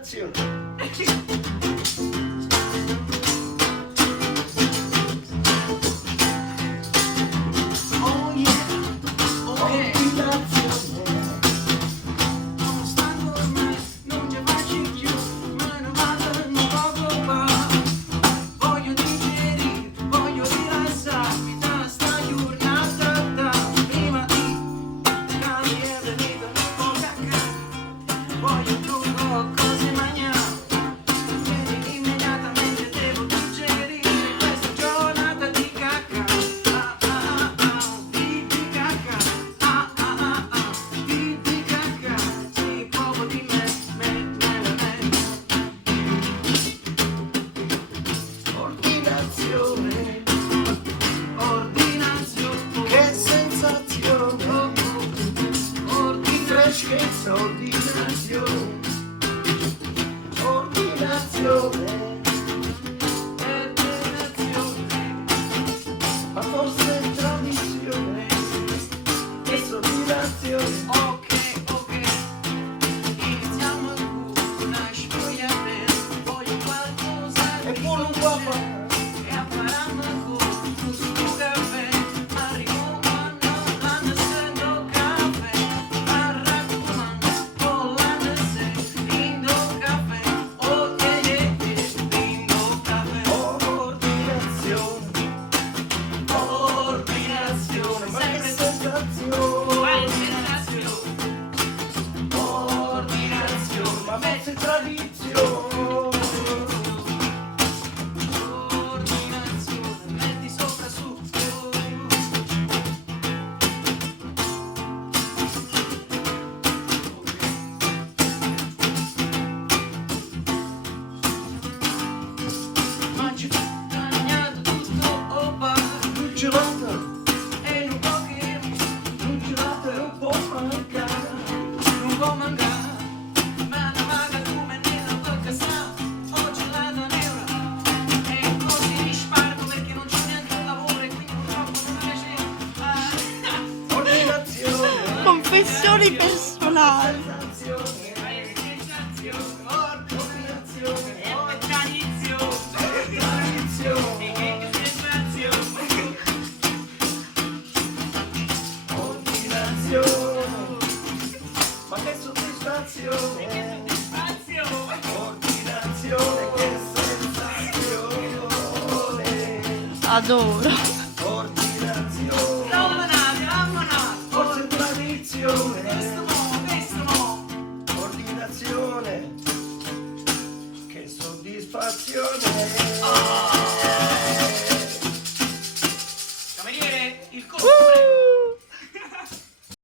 ordinazione. Oh yeah, ok. Non stanno ormai, non ci faccio più, ma non vado, non poco fa. Voglio digerire, voglio rilassarmi da sta giornata, prima di cambiare vita un po' cacca. Voglio un lungo cose mangiare, vieni immediatamente devo digerire questa giornata di cacca. Di cacca, di cacca, sì, proprio di me. Ordinazione, ordinazione, che sensazione, freschezza, ordinazione, ordinazione, ma forse è tradizione, che ordinazione. Ok, iniziamo con una sfogliatella, voglio qualcosa di dolce. E apparando con questo caffè, arrivo quando l'anno caffè, a raccomando con l'anno lindo caffè, oh yeah, lindo caffè. Ordinazione, ma che sensazione, ordinazione, ma forse tradizione. Ordinazione, metti sopra su. Mangi bagnato tutto o bar, un gelato e non può che un gelato non può mancare, ma la maga come nella tua sa, ho gelato nera e così risparmio perché non c'è neanche un lavoro e quindi purtroppo non riesce. Ordinazione, Confessioni personali. ma che soddisfazione, ordinazione, che sensazione, Adoro. ordinazione, forse tradizione, ordinazione, che soddisfazione. Cameriere, il conto.